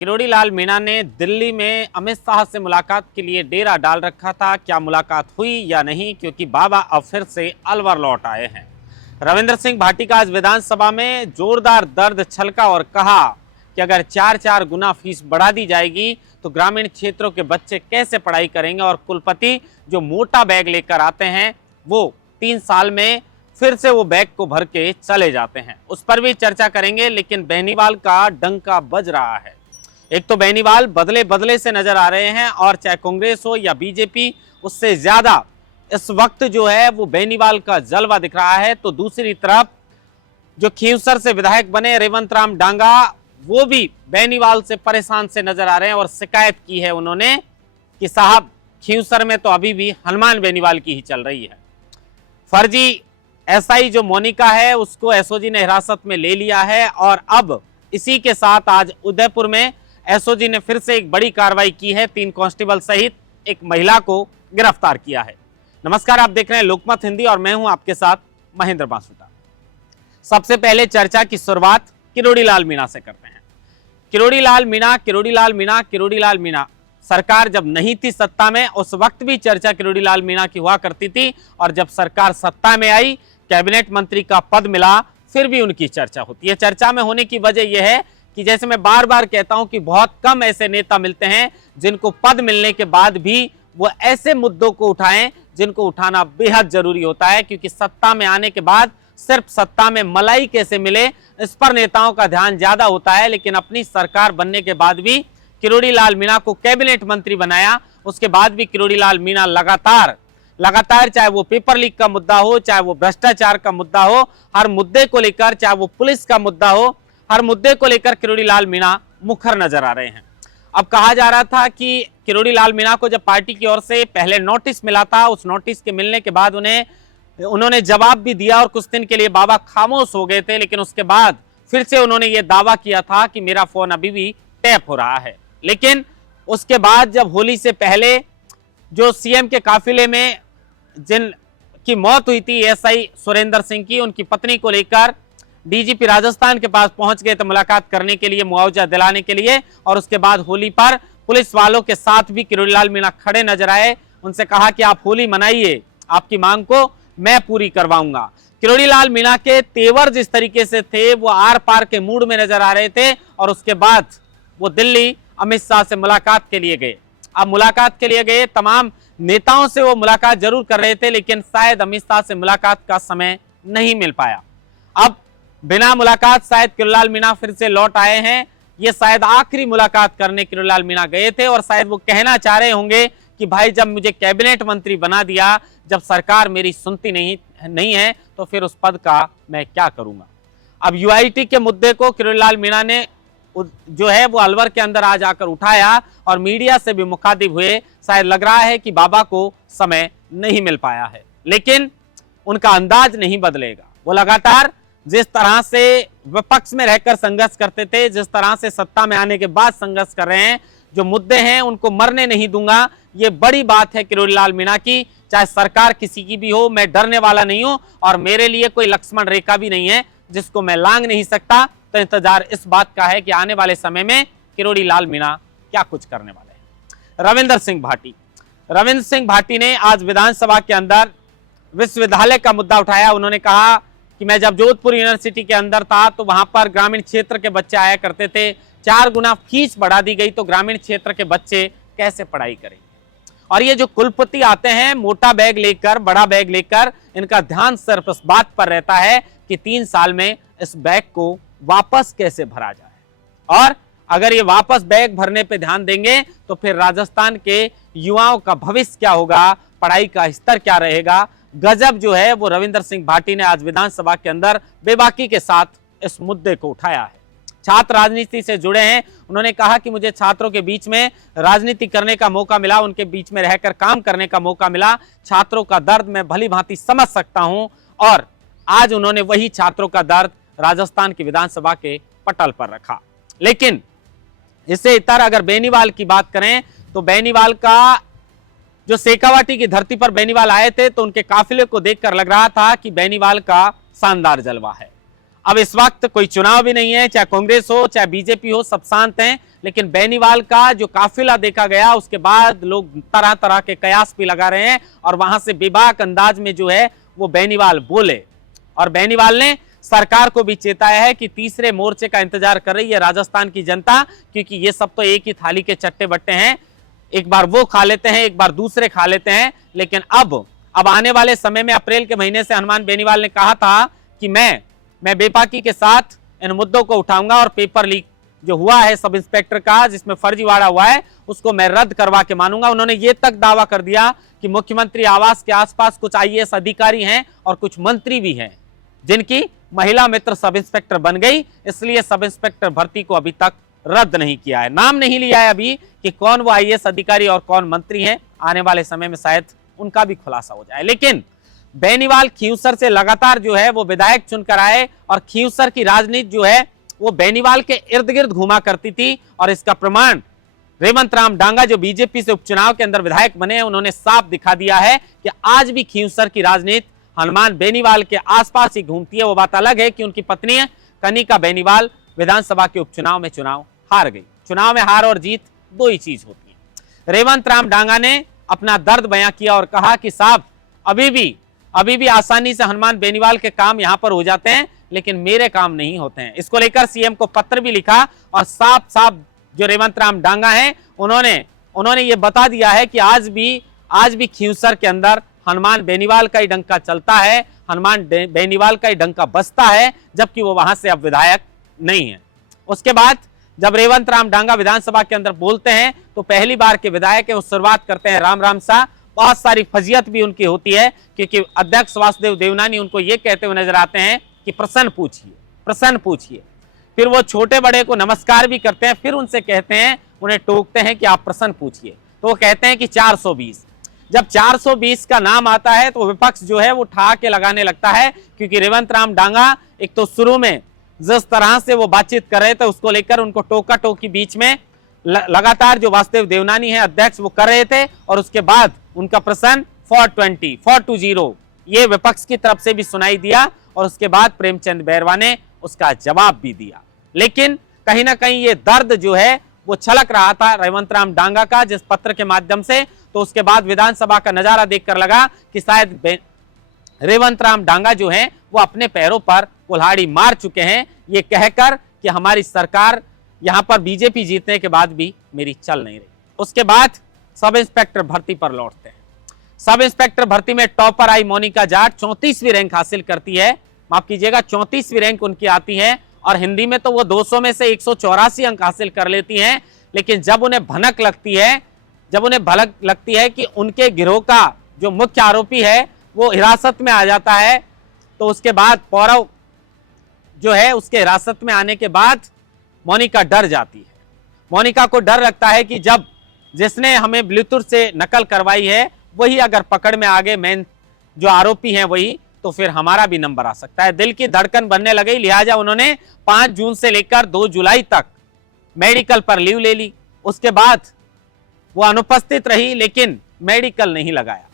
किरोड़ी लाल मीणा ने दिल्ली में अमित शाह से मुलाकात के लिए डेरा डाल रखा था। क्या मुलाकात हुई या नहीं, क्योंकि बाबा अब फिर से अलवर लौट आए हैं। रविंद्र सिंह भाटी का आज विधानसभा में जोरदार दर्द छलका और कहा कि अगर 4-4 गुना फीस बढ़ा दी जाएगी तो ग्रामीण क्षेत्रों के बच्चे कैसे पढ़ाई करेंगे, और कुलपति जो मोटा बैग लेकर आते हैं वो 3 साल में फिर से वो बैग को भर के चले जाते हैं। उस पर भी चर्चा करेंगे, लेकिन बेनीवाल का डंका बज रहा है। एक तो बेनीवाल बदले बदले से नजर आ रहे हैं, और चाहे कांग्रेस हो या बीजेपी, उससे ज्यादा इस वक्त जो है वो बेनीवाल का जलवा दिख रहा है। तो दूसरी तरफ जो खींवसर से विधायक बने रेवंत राम डांगा, वो भी बेनीवाल से परेशान से नजर आ रहे हैं और शिकायत की है उन्होंने कि साहब खींवसर में तो अभी भी हनुमान बेनीवाल की ही चल रही है। फर्जी एसआई जो मोनिका है उसको एसओजी ने हिरासत में ले लिया है, और अब इसी के साथ आज उदयपुर में एसओजी ने फिर से एक बड़ी कार्रवाई की है। 3 कांस्टेबल सहित एक महिला को गिरफ्तार किया है। नमस्कार, आप देख रहे हैं लोकमत हिंदी और मैं हूं आपके साथ महेंद्र बांसुटा। सबसे पहले चर्चा की शुरुआत किरोड़ी लाल मीणा से करते हैं। किरोड़ी लाल मीणा, किरोड़ी लाल मीणा, किरोड़ी लाल मीणा। सरकार जब नहीं थी सत्ता में, उस वक्त भी चर्चा किरोड़ी लाल मीणा की हुआ करती थी, और जब सरकार सत्ता में आई, कैबिनेट मंत्री का पद मिला, फिर भी उनकी चर्चा होती है। चर्चा में होने की वजह यह है कि जैसे मैं बार बार कहता हूं कि बहुत कम ऐसे नेता मिलते हैं जिनको पद मिलने के बाद भी वो ऐसे मुद्दों को उठाएं जिनको उठाना बेहद जरूरी होता है, क्योंकि सत्ता में आने के बाद सिर्फ सत्ता में मलाई कैसे मिले इस पर नेताओं का ध्यान ज्यादा होता है। लेकिन अपनी सरकार बनने के बाद भी किरोड़ी लाल मीणा को कैबिनेट मंत्री बनाया, उसके बाद भी किरोड़ी लाल मीणा लगातार चाहे वो पेपर लीक का मुद्दा हो, चाहे वो भ्रष्टाचार का मुद्दा हो, हर मुद्दे को लेकर, चाहे वो पुलिस का मुद्दा हो, हर मुद्दे को लेकर किरोड़ी लाल मीणा मुखर नजर आ रहे हैं। अब कहा जा रहा था कि किरोड़ी लाल मीणा को जब पार्टी की ओर से पहले नोटिस मिला था, उस नोटिस के मिलने के बाद उन्होंने जवाब भी दिया और कुछ दिन के लिए बाबा खामोश हो गए थे। लेकिन उसके बाद फिर से उन्होंने ये दावा किया था कि मेरा फोन अभी भी टैप हो रहा है। लेकिन उसके बाद जब होली से पहले जो सीएम के काफिले में जिन की मौत हुई थी एसआई सुरेंद्र सिंह की, उनकी पत्नी को लेकर डीजीपी राजस्थान के पास पहुंच गए थे मुलाकात करने के लिए, मुआवजा दिलाने के लिए। और उसके बाद होली पर पुलिस वालों के साथ भी किरोड़ी लाल मीणा खड़े नजर आए। उनसे कहा कि आप होली मनाइए, आपकी मांग को मैं पूरी करवाऊंगा। किरोड़ी लाल मीणा के तेवर जिस तरीके से थे, वो आर पार के मूड में नजर आ रहे थे, और उसके बाद वो दिल्ली अमित शाह से मुलाकात के लिए गए। अब मुलाकात के लिए गए, तमाम नेताओं से वो मुलाकात जरूर कर रहे थे, लेकिन शायद अमित शाह से मुलाकात का समय नहीं मिल पाया। अब बिना मुलाकात शायद किरोड़ी लाल मीणा फिर से लौट आए हैं। ये शायद आखिरी मुलाकात करने किरोड़ी लाल मीणा गए थे, और शायद वो कहना चाह रहे होंगे कि भाई जब मुझे कैबिनेट मंत्री बना दिया, जब सरकार मेरी सुनती नहीं है, तो फिर उस पद का मैं क्या करूंगा। अब यूआईटी के मुद्दे को किरोड़ी लाल मीणा ने जो है वो अलवर के अंदर आज आकर उठाया और मीडिया से भी मुखातिब हुए। शायद लग रहा है कि बाबा को समय नहीं मिल पाया है, लेकिन उनका अंदाज नहीं बदलेगा। वो लगातार जिस तरह से विपक्ष में रहकर संघर्ष करते थे, जिस तरह से सत्ता में आने के बाद संघर्ष कर रहे हैं, जो मुद्दे हैं उनको मरने नहीं दूंगा। ये बड़ी बात है किरोड़ी लाल मीणा की। चाहे सरकार किसी की भी हो, मैं डरने वाला नहीं हूं, और मेरे लिए कोई लक्ष्मण रेखा भी नहीं है जिसको मैं लांघ नहीं सकता। तो इंतजार इस बात का है कि आने वाले समय में किरोड़ी लाल मीणा क्या कुछ करने वाले हैं। रविंद्र सिंह भाटी ने आज विधानसभा के अंदर विश्वविद्यालय का मुद्दा उठाया। उन्होंने कहा कि मैं जब जोधपुर यूनिवर्सिटी के अंदर था तो वहां पर ग्रामीण क्षेत्र के बच्चे आया करते थे, 4 गुना फीस बढ़ा दी गई, तो ग्रामीण क्षेत्र के बच्चे कैसे पढ़ाई करेंगे। और ये जो कुलपति आते हैं मोटा बैग लेकर, बड़ा बैग लेकर, इनका ध्यान सिर्फ इस बात पर रहता है कि 3 साल में इस बैग को वापस कैसे भरा जाए। और अगर ये वापस बैग भरने पे ध्यान देंगे तो फिर राजस्थान के युवाओं का भविष्य क्या होगा, पढ़ाई का स्तर क्या रहेगा। गजब जो है वो रविंद्र सिंह भाटी ने आज विधानसभा के अंदर बेबाकी के साथ इस मुद्दे को उठाया है। छात्र राजनीति से जुड़े हैं। उन्होंने कहा कि मुझे छात्रों के बीच में राजनीति करने का मौका मिला, उनके बीच में रहकर काम करने का मौका मिला। छात्रों का दर्द मैं भली भांति समझ सकता हूं, और आज उन्होंने वही छात्रों का दर्द राजस्थान की विधानसभा के पटल पर रखा। लेकिन इससे इतर अगर बेनीवाल की बात करें तो बेनीवाल का जो शेखावाटी की धरती पर बेनीवाल आए थे, तो उनके काफिले को देखकर लग रहा था कि बेनीवाल का शानदार जलवा है। अब इस वक्त कोई चुनाव भी नहीं है, चाहे कांग्रेस हो चाहे बीजेपी हो, सब शांत हैं। लेकिन बेनीवाल का जो काफिला देखा गया उसके बाद लोग तरह तरह के कयास भी लगा रहे हैं और वहां से बेबाक अंदाज में जो है वो बेनीवाल बोले। और बेनीवाल ने सरकार को भी चेताया है कि तीसरे मोर्चे का इंतजार कर रही है राजस्थान की जनता, क्योंकि ये सब तो एक ही थाली के चट्टे बट्टे हैं, एक बार वो खा लेते हैं एक बार दूसरे खा लेते हैं। लेकिन अब आने वाले समय में अप्रैल के महीने से हनुमान बेनीवाल ने कहा था कि मैं बेबाकी के साथ इन मुद्दों को उठाऊंगा और पेपर लीक जो हुआ है सब इंस्पेक्टर का जिसमें फर्जीवाड़ा हुआ है उसको मैं रद्द करवा के मानूंगा। उन्होंने ये तक दावा कर दिया कि मुख्यमंत्री आवास के आसपास कुछ आईएएस अधिकारी हैं और कुछ मंत्री भी हैं जिनकी महिला मित्र सब इंस्पेक्टर बन गई, इसलिए सब इंस्पेक्टर भर्ती को अभी तक रद्द नहीं किया है। नाम नहीं लिया है अभी कि कौन वो आईएएस अधिकारी और कौन मंत्री हैं, आने वाले समय में शायद उनका भी खुलासा हो जाए। लेकिन बेनीवाल खींवसर से लगातार जो है वो विधायक चुनकर आए और खींवसर की राजनीति जो है वो बेनीवाल के इर्द गिर्द घुमा करती थी। और इसका प्रमाण रेवंत राम डांगा जो बीजेपी से उपचुनाव के अंदर विधायक बने हैं, उन्होंने साफ दिखा दिया है कि आज भी खींवसर की राजनीति हनुमान बेनीवाल के आसपास ही घूमती है। वो बात अलग है कि उनकी पत्नी कनिका बेनीवाल विधानसभा के उपचुनाव में चुनाव हार गई। चुनाव में हार और जीत दो ही चीज होती है। रेवंत राम डांगा ने अपना दर्द बयां किया और कहा कि साहब अभी भी आसानी से हनुमान बेनीवाल के काम यहां पर हो जाते हैं लेकिन मेरे काम नहीं होते हैं। इसको लेकर सीएम को पत्र भी लिखा और साफ जो रेवंत राम डांगा हैं उन्होंने ये बता दिया है कि आज भी खींवसर के अंदर हनुमान बेनीवाल का ही डंका चलता है, हनुमान बेनीवाल का ही डंका बजता है, जबकि वो वहां से अब विधायक नहीं है। उसके बाद जब रेवंत राम डांगा विधानसभा के अंदर बोलते हैं तो पहली बार के विधायक है वो शुरुआत करते हैं राम राम सा। बहुत सारी फजीयत भी उनकी होती है क्योंकि अध्यक्ष वासुदेव देवनानी उनको ये कहते हुए नजर आते हैं कि प्रश्न पूछिए। फिर वो छोटे बड़े को नमस्कार भी करते हैं, फिर उनसे कहते हैं, उन्हें टोकते हैं कि आप प्रश्न पूछिए। तो वो कहते हैं कि 420। जब 420 का नाम आता है तो विपक्ष जो है वो ठहाके लगाने लगता है, क्योंकि रेवंत राम डांगा एक तो शुरू में जिस तरह से वो बातचीत कर रहे थे उसको लेकर उनको टोका टोकी बीच में लगातार जो वासुदेव देवनानी है अध्यक्ष वो कर रहे थे, और उसके बाद उनका प्रश्न 420 ये विपक्ष की तरफ से भी सुनाई दिया और उसके बाद प्रेमचंद बैरवा ने उसका जवाब भी दिया। लेकिन कहीं ना कहीं ये दर्द जो है वो छलक रहा था रेवंत राम डांगा का जिस पत्र के माध्यम से। तो उसके बाद विधानसभा का नजारा देखकर लगा कि शायद रेवंत राम डांगा जो हैं वो अपने पैरों पर कुल्हाड़ी मार चुके हैं, ये कहकर कि हमारी सरकार यहां पर बीजेपी जीतने के बाद भी मेरी चल नहीं रही। उसके बाद सब इंस्पेक्टर भर्ती पर लौटते हैं। सब इंस्पेक्टर भर्ती में टॉपर आई मोनिका जाट 34वीं रैंक हासिल करती है, माफ कीजिएगा 34वीं रैंक उनकी आती है, और हिंदी में तो वो 200 में से 184 अंक हासिल कर लेती हैं। लेकिन जब उन्हें भनक लगती है कि उनके गिरोह का जो मुख्य आरोपी है वो हिरासत में आ जाता है, तो उसके बाद पौरव जो है उसके हिरासत में आने के बाद मोनिका डर जाती है। मोनिका को डर लगता है कि जब जिसने हमें ब्लूटूथ से नकल करवाई है वही अगर पकड़ में आ गए, मेन जो आरोपी हैं वही, तो फिर हमारा भी नंबर आ सकता है। दिल की धड़कन बनने लगी, लिहाजा उन्होंने 5 जून से लेकर 2 जुलाई तक मेडिकल पर लीव ले ली। उसके बाद वो अनुपस्थित रही लेकिन मेडिकल नहीं लगाया।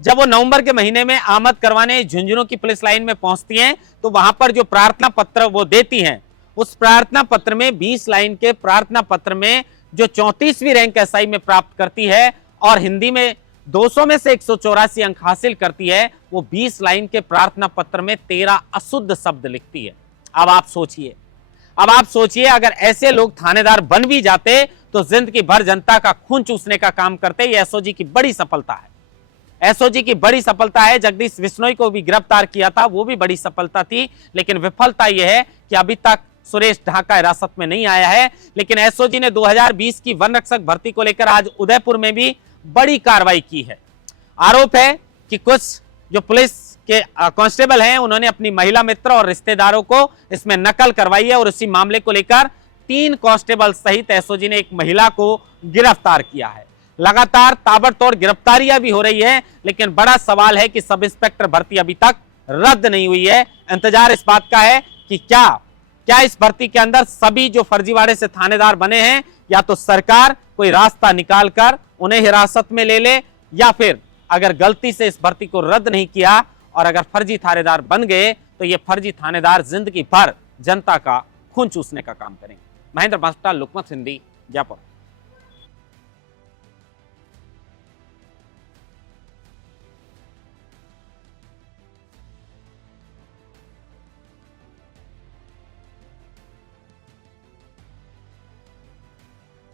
जब वो नवंबर के महीने में आमद करवाने झुंझुनू की पुलिस लाइन में पहुंचती हैं तो वहां पर जो प्रार्थना पत्र वो देती हैं, उस प्रार्थना पत्र में 20 लाइन के प्रार्थना पत्र में जो 34वीं रैंक एसआई में प्राप्त करती है और हिंदी में 200 में से 184 अंक हासिल करती है, वो 20 लाइन के प्रार्थना पत्र में 13 अशुद्ध शब्द लिखती है। अब आप सोचिए अगर ऐसे लोग थानेदार बन भी जाते तो जिंदगी भर जनता का खून चूसने का काम करते। ये एसओजी की बड़ी सफलता है, एसओजी की बड़ी सफलता है। जगदीश बिश्नोई को भी गिरफ्तार किया था, वो भी बड़ी सफलता थी, लेकिन विफलता यह है कि अभी तक सुरेश ढाका हिरासत में नहीं आया है। लेकिन एसओजी ने 2020 की वन रक्षक भर्ती को लेकर आज उदयपुर में भी बड़ी कार्रवाई की है। आरोप है कि कुछ जो पुलिस के कांस्टेबल हैं उन्होंने अपनी महिला मित्र और रिश्तेदारों को इसमें नकल करवाई है, और इसी मामले को लेकर 3 कांस्टेबल सहित एसओजी ने एक महिला को गिरफ्तार किया है। लगातार ताबड़तोड़ गिरफ्तारियां भी हो रही है, लेकिन बड़ा सवाल है कि सब इंस्पेक्टर भर्ती अभी तक रद्द नहीं हुई है। इंतजार इस बात का है कि क्या इस भर्ती के अंदर सभी जो फर्जीवाड़े से थानेदार बने हैं या तो सरकार कोई रास्ता निकालकर उन्हें हिरासत में ले ले, या फिर अगर गलती से इस भर्ती को रद्द नहीं किया और अगर फर्जी थानेदार बन गए तो ये फर्जी थानेदार जिंदगी भर जनता का खून चूसने का काम करेंगे। महेंद्र बस्टा, लोकमत हिंदी, जयपुर।